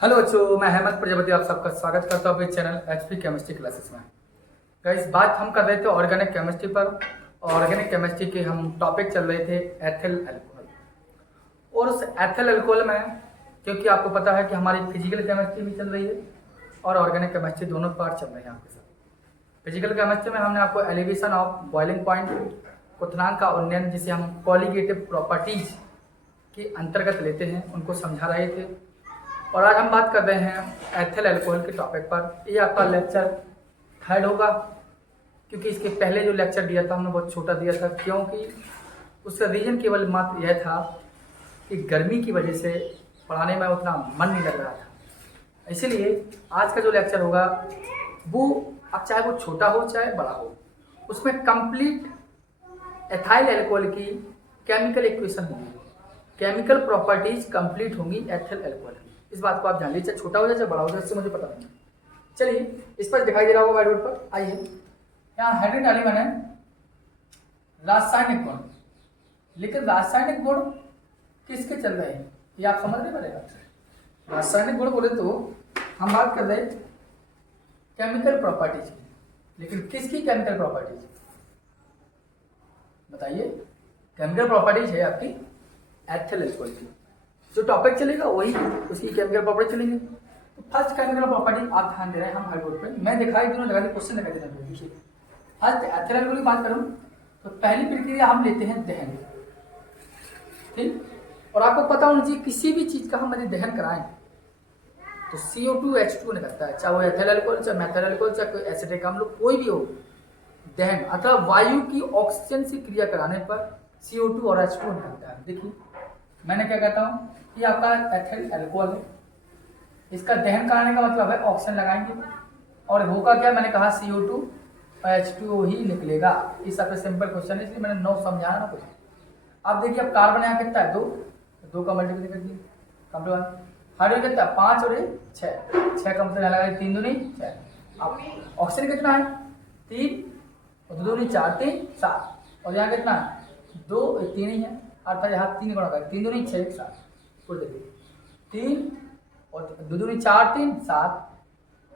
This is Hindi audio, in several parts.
हेलो बच्चों, मैं अहमद प्रजापति आप सबका स्वागत करता हूँ अपने चैनल एचपी केमिस्ट्री क्लासेस में। गाइस, बात हम कर रहे थे ऑर्गेनिक केमिस्ट्री पर। ऑर्गेनिक केमिस्ट्री के हम टॉपिक चल रहे थे एथिल अल्कोहल। और उस एथिल अल्कोहल में क्योंकि आपको पता है कि हमारी फिजिकल केमिस्ट्री भी चल रही है और ऑर्गेनिक केमिस्ट्री दोनों पार्ट चल रहे हैं आपके साथ। फिजिकल केमिस्ट्री में हमने आपको एलिवेशन ऑफ बॉइलिंग पॉइंट, क्वथनांक का उन्नयन जिसे हम कॉलिगेटिव प्रॉपर्टीज के अंतर्गत लेते हैं उनको समझा रहे थे। और आज हम बात कर रहे हैं एथिल अल्कोहल के टॉपिक पर। ये आपका लेक्चर थर्ड होगा क्योंकि इसके पहले जो लेक्चर दिया था हमने बहुत छोटा दिया था, क्योंकि उसका रीज़न केवल मात्र यह था कि गर्मी की वजह से पढ़ाने में उतना मन नहीं लग रहा था। इसीलिए आज का जो लेक्चर होगा वो अब चाहे वो छोटा हो चाहे बड़ा हो, उसमें कंप्लीट एथाइल अल्कोहल की केमिकल इक्वेशन होगी, केमिकल प्रॉपर्टीज कंप्लीट होंगी एथिल अल्कोहल की। इस बात को आप जान लीजिए, चाहे छोटा हो जाए चाहे बड़ा हो जाए, इससे मुझे पता नहीं। चलिए, इस पर दिखाई दे रहा होगा व्हाइट बोर्ड पर। आइए, यहाँ हेडिंग डाली मैंने रासायनिक गुण, लेकिन रासायनिक गुण किसके चल रहे हैं ये आप समझ नहीं पड़ेगा। रासायनिक गुण बोले तो हम बात कर रहे हैं केमिकल प्रॉपर्टीज की, लेकिन किसकी केमिकल प्रॉपर्टीज बताइए। केमिकल प्रॉपर्टीज है आपकी एथिल अल्कोहल की। जो टॉपिक चलेगा वही उसकी केमिकल प्रॉपर्टी चलेगी। तो फर्स्ट केमिकल प्रॉपर्टी आप ध्यान दे रहे हैं हम हर बोर्ड पे, मैं दिखाई दूंगा, लगा दी क्वेश्चन लगा देना। देखिए, फर्स्ट एथिल अल्कोहल की बात करूं तो पहली प्रक्रिया हम लेते हैं दहन, ठीक। और आपको पता होना चाहिए किसी भी चीज का हम यदि दहन कराएं तो CO2H2 निकलता है, चाहे वो एथिल अल्कोहल, चाहे मेथिल अल्कोहल, चाहे कोई एसिटिक अम्ल, कोई भी हो। दहन अथवा वायु की ऑक्सीजन से क्रिया कराने पर CO2 और H2 निकलता है। देखिए, मैंने क्या कहता हूँ कि आपका एथिल अल्कोहल है, इसका दहन कराने का मतलब है ऑक्सीजन लगाएंगे और होगा क्या, मैंने कहा CO2 और H2O ही निकलेगा। इस सबसे सिंपल क्वेश्चन है, इसलिए मैंने 9 समझाया ना कुछ। अब देखिए, अब कार्बन यहाँ कितना है, 2 का मल्टीप्लाई कर दिए, कंप्लीट। हाइड्रोजन कितना है, 5 और 6 का मतलब लगाए 3 दूनी 6। अब ऑक्सीजन कितना है, 3 और 2 दूनी 4, 3 7, और यहाँ कितना है 2 3 ही है, अर्थात यहाँ 3 गुणा कर 3 दूनी 6 7, कुल देखिए 3 और 2 दूनी 4 3 7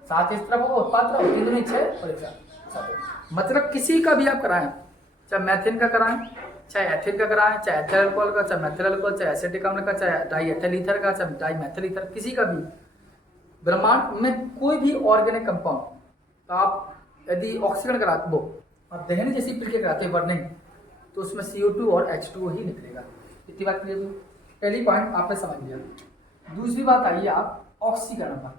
7 इस तरफ होगा उत्पाद, 3 दूनी 6 और 1 7। मतलब किसी का भी आप कराएं, चाहे मैथिन का कराएं, चाहे एथिन का कराएं, चाहे एथिल अल्कोहल का, चाहे मेथिल अल्कोहल, चाहे एसिटिक अम्ल का, चाहे डाई एथिल ईथर का, चाहे डाई मेथिल ईथर, किसी का भी ब्रह्मांड में कोई भी ऑर्गेनिक कंपाउंड, तो आप यदि ऑक्सीजन कराते वो और दहन जैसी प्रक्रिया कराते हैं बर्निंग, तो उसमें CO2 और H2O ही निकलेगा। इतनी बात क्लियर हुई। पहली पॉइंट आपने समझ लिया। दूसरी बात आइए आप ऑक्सीकरण पर।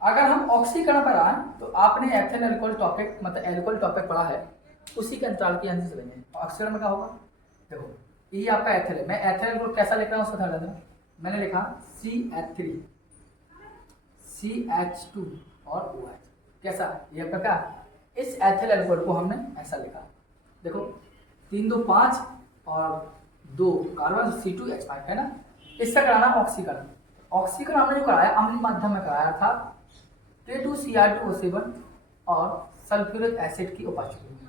अगर हम ऑक्सीकरण पर आए तो आपने एथिल अल्कोहल टॉपिक मतलब अल्कोहल टॉपिक पढ़ा है, उसी के अंतराल की आंसर चलेंगे। ऑक्सीकरण में क्या होगा, देखो ये आपका एथिल है, मैं एथिल अल्कोहल कैसा लिख रहा हूँ उसको ध्यान देना। मैंने लिखा CH3 CH2 और OH, कैसा ये आपका क्या, इस एथिल अल्कोहल को हमने ऐसा लिखा। देखो 3 2 5 और 2 कार्बन C2H5 है ना, इससे कराना ऑक्सीकरण। ऑक्सीकरण हमने जो कराया अम्लीय माध्यम में कराया था K2Cr2O7 और सल्फ्यूरिक एसिड की उपस्थिति में।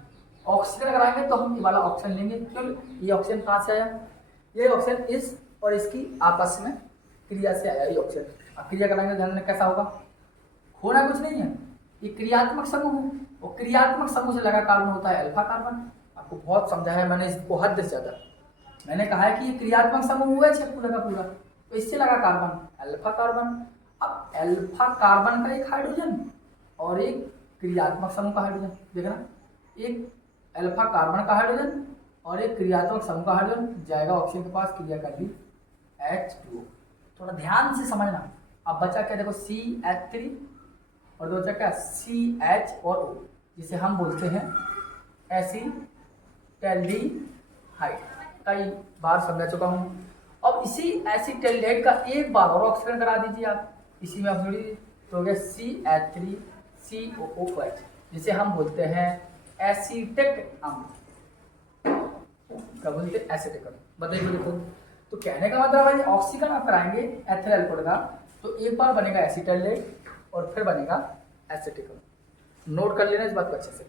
ऑक्सीकरण कराएंगे तो हम ये वाला ऑक्सीजन लेंगे, क्यों, ये ऑक्सीजन कहाँ से आया, ये ऑक्सीजन इस और इसकी आपस में क्रिया से आया ये ऑक्सीजन। अब क्रिया कराएंगे ध्यान में कैसा होगा, होना कुछ नहीं है, ये क्रियात्मक समूह है और क्रियात्मक समूह से लगा कार्बन होता है अल्फा कार्बन। आपको बहुत समझाया मैंने इसको हद से ज्यादा। मैंने कहा है कि ये क्रियात्मक समूह हुआ है पूरा का पूरा, तो इससे लगा कार्बन अल्फा कार्बन। अब अल्फा कार्बन का एक हाइड्रोजन और एक क्रियात्मक समूह का हाइड्रोजन, देखना एक अल्फा कार्बन का हाइड्रोजन और एक क्रियात्मक समूह का हाइड्रोजन जाएगा ऑक्सीजन के पास, क्रिया कर दी H2O। थोड़ा ध्यान से समझना। अब बचा क्या, देखो CH3 और दो क्या CH और O, जिसे हम बोलते हैं एसिटैल्डिहाइड। कई बार समझा चुका हूँ। अब इसी एसिटैल्डिहाइड का एक बार और ऑक्सीकरण करा दीजिए आप, इसी में आप जोड़िए तो हो गया CH3COOH, जिसे हम बोलते हैं एसिटिक अम्ल। क्या बोलते हैं, एसिटिक अम्ल। बताइए देखो, तो कहने का मतलब है ऑक्सीकरण आप कराएंगे एथिल अल्कोहल का तो एक बार बनेगा एसिटैल्डिहाइड और फिर बनेगा एसिटिक अम्ल। नोट कर लेना इस बात को अच्छे से।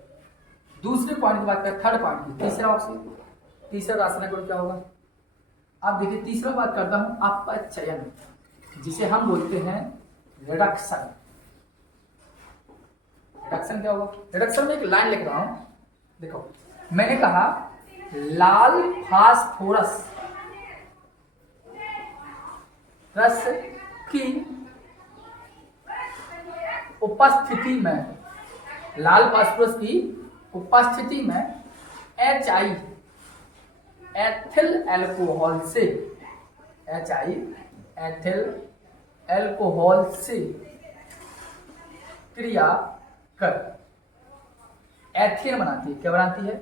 दूसरे पॉइंट की बात करें, थर्ड पॉइंट की, तीसरा रासायनिक गुण क्या होगा। आप देखिए, तीसरा बात करता हूं आपका चयन। जिसे हम बोलते हैं रिडक्शन। रिडक्शन क्या होगा? रिडक्शन में एक लाइन लिख रहा हूं, देखो मैंने कहा लाल फास्फोरस रस की उपस्थिति में, लाल फास्फोरस की उपस्थिति में HI एथिल अल्कोहल से, HI एथिल अल्कोहल से क्रिया कर एथेन बनाती है। क्या बनाती है?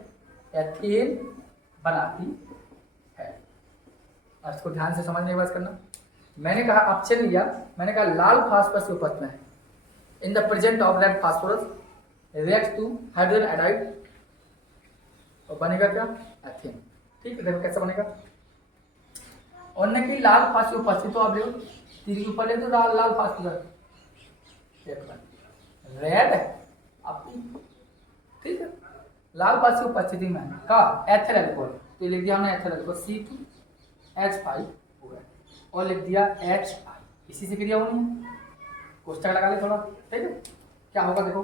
एथेन बनाती है। अब इसको ध्यान से समझने की बात करना। मैंने कहा ऑप्शन लिया, मैंने कहा लाल फास्फोरस के उपस्थिति में in the present of red phosphorus react to hydrogen iodide और बनेगा क्या? एथेन। ठीक है, देखो कैसे बनेगा। और ने की लाल फास्फोरस उपस्थित, तो आप देखो तीर के ऊपर ले तो लाल फास्फोरस रेड आपकी, ठीक है। लाल फास्फोरस उपस्थिति में का एथिल अल्कोहल, तो लिख दिया हमने एथिल अल्कोहल C2H5 हो गया और लिख दिया HI, इसी से क्रिया होनी है। कोष्टक लगा ले थोड़ा, ठीक है। क्या होगा देखो,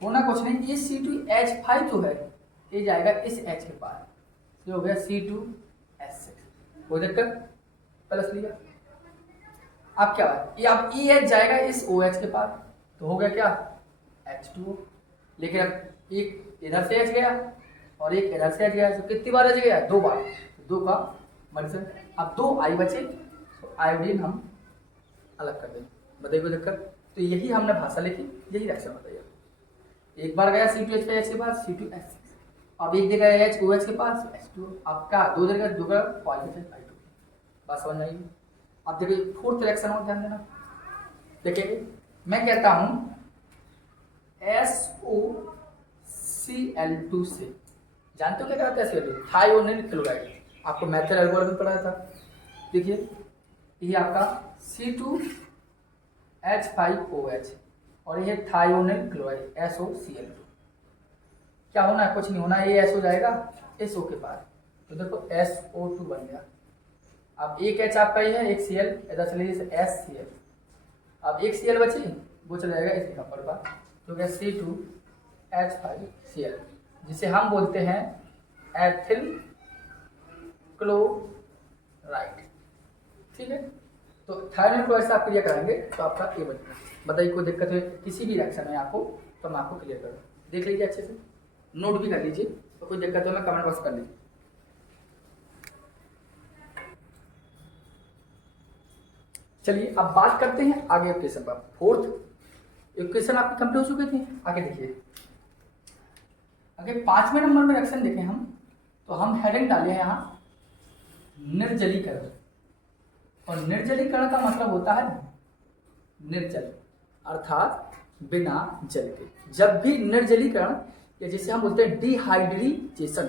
होना कुछ नहीं, ये C2H5 जो है ये जाएगा इस H के पास, ये हो गया C2H6, कोई दिक्कत, प्लस लिया। अब क्या है, ये अब EH जाएगा इस OH के पास, तो हो गया क्या? H2O। लेकिन अब एक इधर से H गया और एक इधर से H गया, तो कितनी बार H गया? 2 बार, तो 2 का मल्टीप्लाई। अब 2 I बचे, तो आयोडीन हम अलग कर देंगे, बताइए कोई दिक्कत? तो यही हमने भाषा लिखी, यही रिएक्शन बताइए। एक बार गया C2H5 के पास C2H6, अब एक जगह HOH के पास H2O, आपका 2 जगह 2 का पॉजिटिव I2, बस समझ आएगी। अब देखिए फोर्थ रिएक्शन और ध्यान देना, देखिए मैं कहता हूं SOCl2 से, जानते हो क्या कहते हैं? SO2 थायोनिल क्लोराइड, आपको मेथिल अल्कोहल में पढ़ा था। देखिए ये आपका C2H5OH और ये थायोनिल क्लोराइड SOCl2। क्या होना है? कुछ नहीं होना, ये SO जाएगा इस O के पास, तो देखो SO2 बन गया। अब एक H आपका ही है, एक Cl इधर चले HCl, अब एक Cl बची, वो चला जाएगा इस नंबर पर, तो क्या C2H5Cl, जिसे हम बोलते हैं एथिल क्लोराइड, ठीक है। तो थायरोइड क्लोराइड से आप क्लियर करेंगे तो आपका ए बनेगा। बताइए कोई दिक्कत है किसी भी रिएक्शन में आपको, तो मैं आपको क्लियर करूँ, देख लीजिए अच्छे से, नोट भी कर लीजिए, तो कोई दिक्कत हो मैं कमेंट बॉक्स कर लीजिए। चलिए अब बात करते हैं आगे इक्वेशन पर। फोर्थ इक्वेशन आपकी कंप्लीट हो चुकी थी, आगे देखिए। आगे 5वें नंबर में रिएक्शन देखें हम, तो हम हेडिंग डाले हैं यहाँ निर्जलीकरण, और निर्जलीकरण का मतलब होता है निर्जल, अर्थात बिना जल के। जब भी निर्जलीकरण या जिसे हम बोलते हैं डिहाइड्रेशन,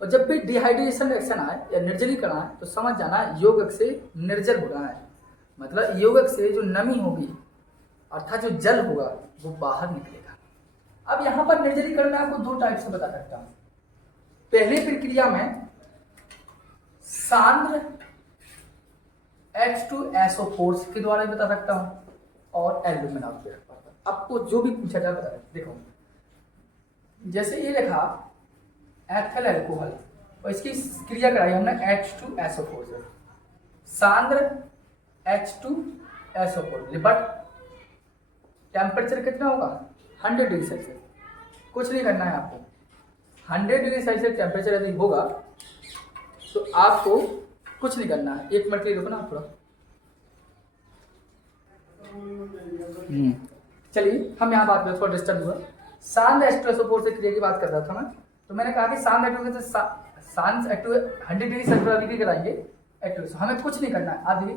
और जब भी डिहाइड्रेशन रिएक्शन आए या निर्जलीकरण आए तो समझ जाना यौगिक से निर्जल हो रहा है, मतलब यौगिक से जो नमी होगी अर्थात जो जल होगा वो बाहर निकलेगा। अब यहाँ पर निर्जलीकरण में आपको 2 टाइप से बता सकता हूँ। पहले प्रक्रिया में सांद्र H2SO4 के द्वारा भी बता सकता हूँ और एल्यूमिना भी रख पाता हूँ, आपको जो भी पूछा जाए बता सकते। देखो जैसे ये लिखा एथिल अल्कोहल और इसकी क्रिया कराई हमने H2SO4 से, सांद्र H2SO4, बट टेम्परेचर कितना होगा? 100 डिग्री सेल्सियस। कुछ नहीं करना है आपको, 100 डिग्री सेल्सियस टेम्परेचर यदि होगा तो आपको कुछ नहीं करना है। 1 मिनट के लिए रुकना थोड़ा। चलिए हम यहाँ बात करें, थोड़ा डिस्टर्ब हुआ। सांद्र H2SO4 से क्रिया की बात कर रहा था मैं, तो मैंने कहा कि सांद्र H2 से सांद्र H2 100 डिग्री सेल्सियस डिग्री कराएंगे H2, हमें कुछ नहीं करना है। अब देखिए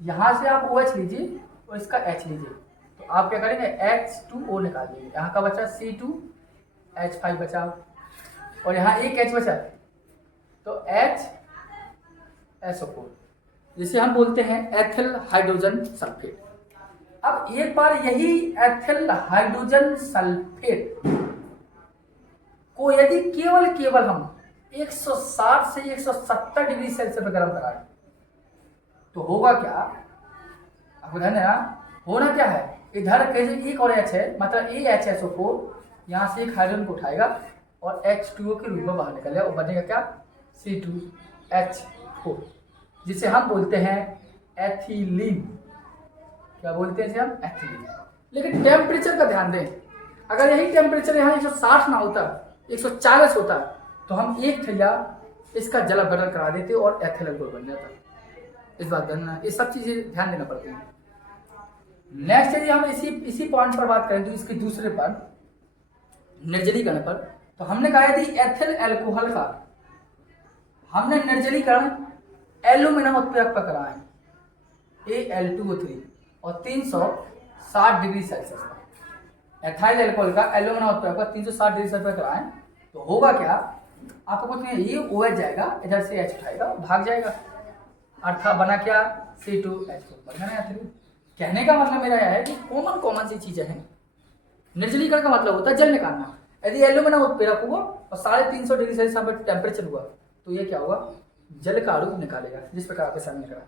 यहाँ से आप OH लीजिए और इसका H लीजिए, तो आप क्या करेंगे H2O निकाल दीजिए। यहाँ का बचा C2H5 बचा और यहाँ एक H बचा, तो HSO4 जिसे हम बोलते हैं एथिल हाइड्रोजन सल्फेट। अब एक बार यही एथिल हाइड्रोजन सल्फेट को यदि केवल हम 160 से 170 डिग्री सेल्सियस पर गर्म कराएं तो होगा क्या, आपको ध्यान देना, होना क्या है, इधर कैसे एक और H है, मतलब AHSO4 यहाँ से एक हाइड्रोजन को उठाएगा और H2O के रूप में बाहर निकलेगा और बनेगा क्या, C2H4, जिसे हम बोलते हैं एथिलीन। क्या बोलते हैं इसे हम, एथिलीन। लेकिन टेम्परेचर का ध्यान दें, अगर यही टेम्परेचर यहाँ 160 ना होता, 140 होता, तो हम एक थैला इसका जल बदल करा देते और एथिल अल्कोहल बन जाता। इस बात ध्यान, ये सब चीजें ध्यान देना पड़ती है। नेक्स्ट यदि हम इसी पॉइंट पर बात करें तो इसके दूसरे पर निर्जलीकरण पर, तो हमने कहा यदि एथिल अल्कोहल का हमने निर्जलीकरण एल्यूमिनियम उत्प्रेरक पर कराएं Al2O3 और 360 डिग्री सेल्सियस पर, एथाइल अल्कोहल का एल्यूमिनियम उत्प्रेरक पर 360 डिग्री सेल्सियस पर कराएं, तो होगा क्या, आपको कुछ नहीं, ये OH जाएगा, इधर से H उठाएगा, भाग जाएगा, अर्थात बना क्या, C2H4, बना ना एथिलीन। कहने का मतलब मेरा यह है कि कॉमन सी चीजें हैं। निर्जलीकरण का मतलब होता है जल निकालना। यदि एल्यूमिनियम उत्प्रेरक हुआ और 350 डिग्री सेल्सियस पर टेम्परेचर हुआ, तो ये क्या होगा, जल का अणु निकालेगा, जिस प्रकार आपके सामने करा।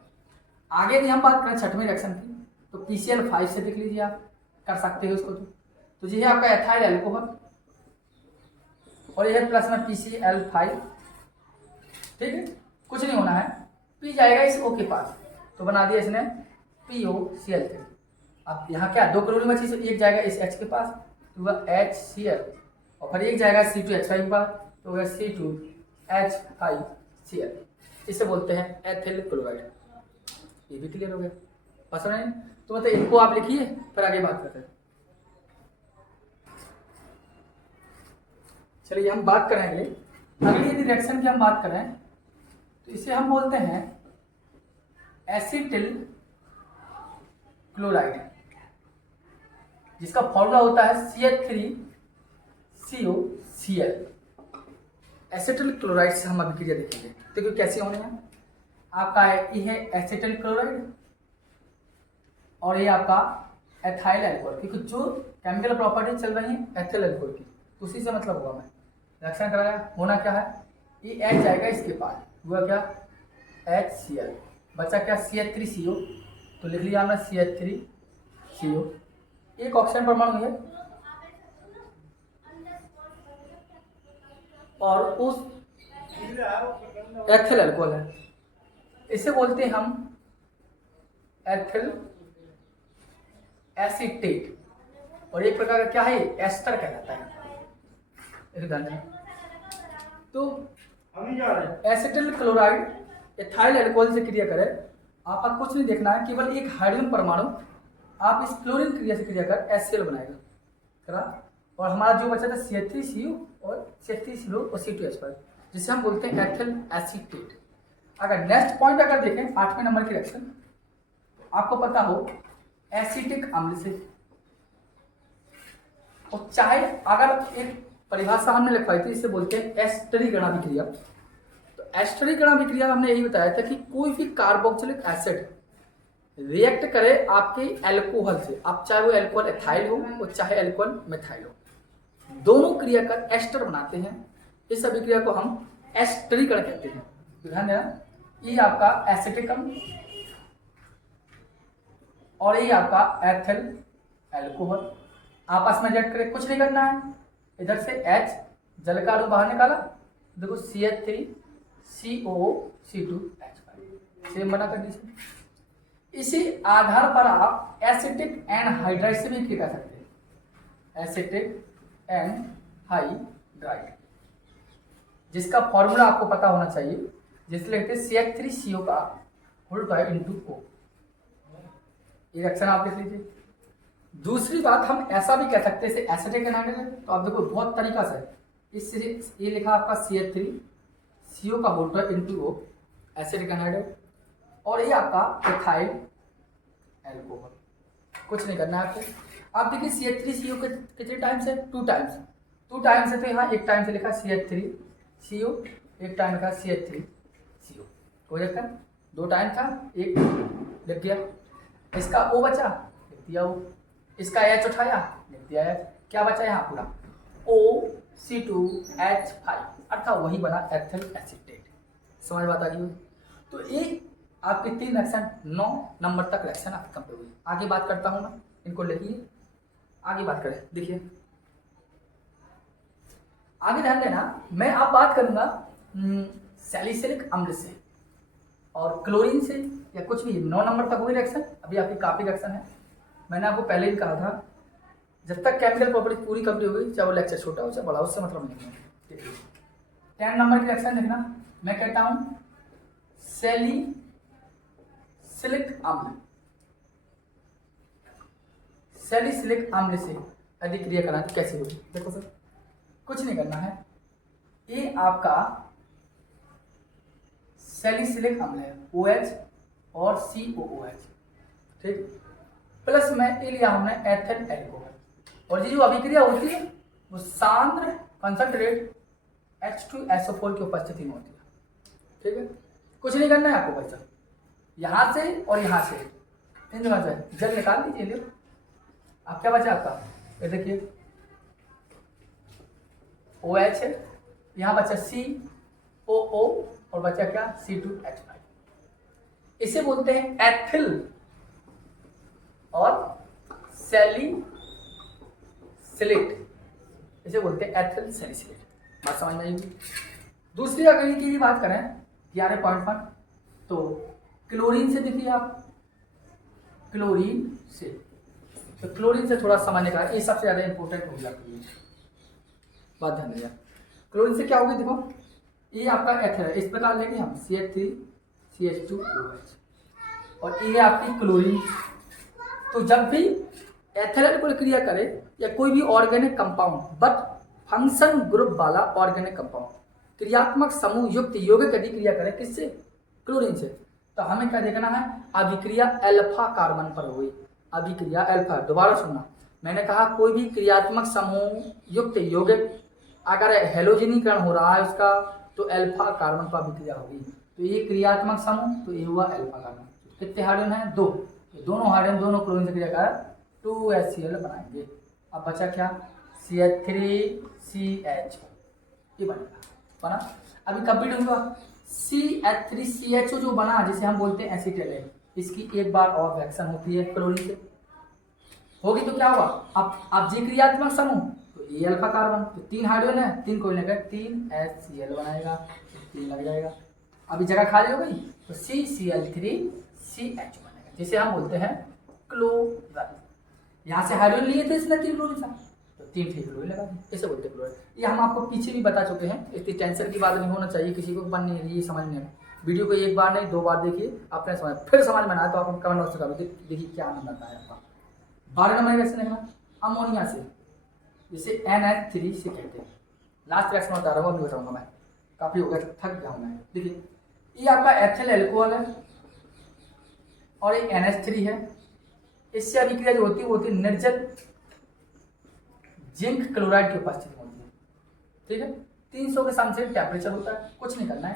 आगे भी हम बात करें छठवें रिएक्शन की, तो PCl5 से देख लीजिए, आप कर सकते हो इसको। तो ये है आपका एथाइल अल्कोहल और यह प्लस में PCl5, ठीक है, कुछ नहीं होना है, पी जाएगा इस O के पास, तो बना दिया इसने POCl3। अब यहाँ क्या, दो क्लोरीन बची, एक जाएगा इस H के पास, तो वह HCl, और फिर एक जाएगा C2H5 के पास, तो वह C2H5Cl। इसे बोलते हैं एथिल क्लोराइड। ये भी क्लियर हो गया, पसंद है? तो मतलब इनको आप लिखिए, फिर आगे बात करते हैं। चलिए हम बात करेंगे अगली यदि रिएक्शन की हम बात करें, तो इसे हम बोलते हैं एसिटिल क्लोराइड, जिसका फॉर्मूला होता है CH3COCl। एसिटिल क्लोराइड से हम अभी क्रिया देखेंगे, देखिए कैसे होने हैं। आपका ये है एसिटिल क्लोराइड और ये आपका एथाइल अल्कोहल, क्योंकि जो केमिकल प्रॉपर्टी चल रही है एथिल अल्कोहल की, तो उसी से मतलब होगा। मैं रिएक्शन कराया, होना क्या है, ये H जाएगा इसके पास, हुआ क्या, HCl, बचा क्या, CH3CO, तो लिख लिया हमने CH3CO, एक ऑक्सीजन परमाणु है और उस एथिल अल्कोहल है, इसे बोलते हैं हम एथिल एसीटेट, और एक प्रकार का क्या है, एस्टर कहलाता है। तो एसिटिल क्लोराइड एथाइल अल्कोहल से क्रिया करे, आपका कुछ नहीं देखना है, केवल एक हाइड्रोजन परमाणु आप इस क्लोरीन क्रिया से क्रिया कर HCl बनाएगा, करा, और हमारा जो बचा था CH3CO और CH3CO और C2H5, जिसे हम बोलते हैं एथिल एसीटेट। अगर नेक्स्ट पॉइंट अगर देखें 8वें नंबर की रिएक्शन, आपको पता हो एसिटिक अम्ल से, और चाहे अगर एक परिभाषा हमने लिखवाई थी, इसे बोलते हैं एस्टरीकरण अभिक्रिया। तो एस्टरीकरण अभिक्रिया हमने यही बताया था कि कोई भी कार्बोक्सिलिक एसिड रिएक्ट करे आपके अल्कोहल से, आप चाहे वो अल्कोहल एथाइल हो और चाहे अल्कोहल मिथाइल हो, दोनों क्रिया कर एस्टर बनाते हैं। इस अभिक्रिया को हम एस्टरीकरण कहते हैं। ध्यान देना, ये आपका एसिटिक अम्ल और ये आपका एथिल अल्कोहल आपस में रिएक्ट करे, कुछ नहीं करना है, इधर से H जल का अणु बाहर निकाला, देखो CH3CO C2H5 सेम बना कर दीजिए। इसी आधार पर आप एसिटिक एनहाइड्राइड से भी क्रिया कर सकते हैं, एसिटिक एनहाइड्राइड, जिसका फॉर्मूला आपको पता होना चाहिए, जिससे लिखते हैं CH3CO का होल बाय इंटू O। ये रिएक्शन आप देख लीजिए। दूसरी बात हम ऐसा भी कह सकते हैं, इसे एसिटिक एनहाइड्राइड है, तो आप देखो बहुत तरीका से, इससे ये लिखा आपका CH3CO का whole by into O, acetic anhydride, और ये आपका एथाइल अल्कोहल। कुछ नहीं करना है आपको। आप देखिए CH3CO के कितने टाइम्स है, 2 टाइम्स, 2 टाइम्स है, तो यहाँ एक टाइम से लिखा CH3CO, एक टाइम लिखा CH3CO, कोई दिक्कत, 2 टाइम था, एक लिख दिया, इसका O बचा, लिख दिया O, इसका H उठाया, लिख दिया H, क्या बचा यहाँ पूरा OC2H5, अर्थात वही बना एथिल एसीटेट। समझ बात आ गई। तो ये आपके 3 रिएक्शन 9 नंबर तक रिएक्शन आपकी कंप्लीट हुई। आगे बात करता हूँ मैं, इनको लिखिए, आगे बात करें। देखिए आगे ध्यान देना, मैं आप बात करूंगा सैलिसिलिक अम्ल से और क्लोरीन से या कुछ भी 9 नंबर तक हुई रिएक्शन। अभी आपकी काफी रिएक्शन है, मैंने आपको पहले ही कहा था जब तक केमिकल प्रॉपर्टी पूरी कंप्लीट हो गई, चाहे वो लेक्चर छोटा हो चाहे बड़ा, उससे मतलब नहीं है। देखिए 10 नंबर की रिएक्शन देखना, मैं कहता हूँ सैलिसिलिक अम्ल, सैलिसिलिक अम्ल से यदि क्रिया करा तो कैसे होगी। देखो सर कुछ नहीं करना है, ये आपका सैलिसिलिक अम्ल है OH और COOH, ठीक, प्लस में ये लिया हमने एथिल एल्कोहल, और ये जो अभिक्रिया होती है वो सांद्र कंसंट्रेट H2SO4 की उपस्थिति में होती है, ठीक है। कुछ नहीं करना है आपको बच्चा, यहां से और यहां से इन दोनों से जल निकाल दीजिए। आप क्या बचा आपका, ये देखिए OH है, यहाँ बचा COO और बचा क्या C2H5, इसे बोलते हैं एथिल और सैलिसिलेट, इसे बोलते हैं एथिल सैलिसिलेट। बात समझ में आएगी। दूसरी अगर की बात करें 11.1, तो क्लोरीन से देखिए आप, क्लोरीन से, तो क्लोरीन से थोड़ा समझने का ये सबसे ज्यादा इंपॉर्टेंट हो जाती है बात, ध्यान दीजिए। क्लोरीन से क्या होगी, देखो ये आपका एथिल है, इस प्रकार लेंगे हम CH3CH2OH, और ये आपकी क्लोरीन। तो जब भी एथिल को क्रिया करे या कोई भी organic compound but function group वाला ऑर्गेनिक कंपाउंड क्रियात्मक समूह युक्त यौगिक यदि क्रिया करे किससे, क्लोरीन से, तो हमें क्या देखना है, अभिक्रिया अल्फा कार्बन पर हुई, अभिक्रिया अल्फा। दोबारा सुनना, मैंने कहा कोई भी क्रियात्मक समूह युक्त यौगिक अगर हेलोजनीकरण हो रहा है उसका, तो अल्फा कार्बन पर अभिक्रिया होगी। तो ये क्रियात्मक समूह, तो ये हुआ अल्फा कार्बन। कितने हाइड्रोजन है, 2, तो दोनों हाइड्रोजन दोनों क्लोरीन से क्रिया कर 2HCl बनाएंगे। अब बचा क्या, CH3CH, ये बनेगा, बना। अभी कंप्लीट हुआ CH3CHO जो बना, जिसे हम बोलते हैं एसिटेट, इसकी एक बार और रिएक्शन होती है क्लोरीन से, होगी तो क्या हुआ, अब जी क्रियात्मक समूह, तो ये अल्फा कार्बन, तो 3 हाइड्रोजन है, 3 को लेकर 3HCl बनाएगा, 3 लग जाएगा। अभी जगह खाली हो गई तो CCl3CH बनेगा, जिसे हम बोलते हैं क्लोराइड। यहाँ से हाइड्रोजन लिए थे इसने 3 क्लोरीन था, तो 3 ठीक क्लोरीन लगा दी, इसे बोलते हैं क्लोराइड। ये हम आपको पीछे भी बता चुके हैं, इतनी टेंशन की बात नहीं होना चाहिए किसी को, बन नहीं रही समझ नहीं। वीडियो को एक बार नहीं 2 बार देखिए, अपने समझ, फिर समझ में आए तो आप कमेंट बॉक्स में देखिए क्या आनंद आता है आपका। 12 नंबर रिएक्शन देखना, अमोनिया से, जिसे NH3 से कहते हैं। लास्ट रिएक्शन बता रहा हूँ, अभी बताऊंगा मैं, काफी हो गया, थक गया हूँ मैं। देखिए ये आपका एथिल एल्कोहल है और ये NH3 है, इससे अभिक्रिया जो होती है वो होती है निर्जल जिंक क्लोराइड की उपस्थिति में होती है, ठीक है। 300 के समथिंग टेम्परेचर होता है, कुछ नहीं करना है,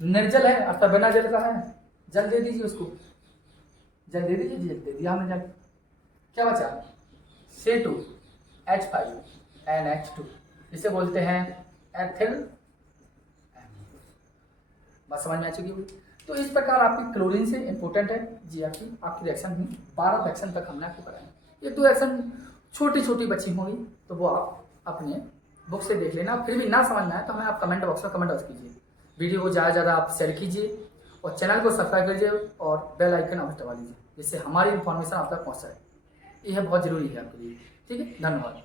निर्जल है अर्थात बिना जल का है, जल दे दीजिए उसको, जल दे दीजिए, जल दे दिया हमने जल। क्या बचा, C2H5NH2, इसे बोलते हैं एथिल। बस समझ में आ चुकी होगी। तो इस प्रकार आपकी क्लोरीन से इंपॉर्टेंट है जी, आपकी रिएक्शन हुई 12 रिएक्शन तक हमने आपको कराया। ये 2 रिएक्शन छोटी छोटी बची होंगी, तो वो आप अपने बुक से देख लेना। फिर भी ना समझ में आए तो हमें आप कमेंट बॉक्स में कमेंट कीजिए, वीडियो को ज़्यादा से ज़्यादा आप शेयर कीजिए और चैनल को सब्सक्राइब कीजिए और बेल आइकन अवश्य दबा लीजिए, जिससे हमारी इन्फॉर्मेशन आप तक पहुँच जाए। यह बहुत जरूरी है आपके लिए, ठीक है। धन्यवाद।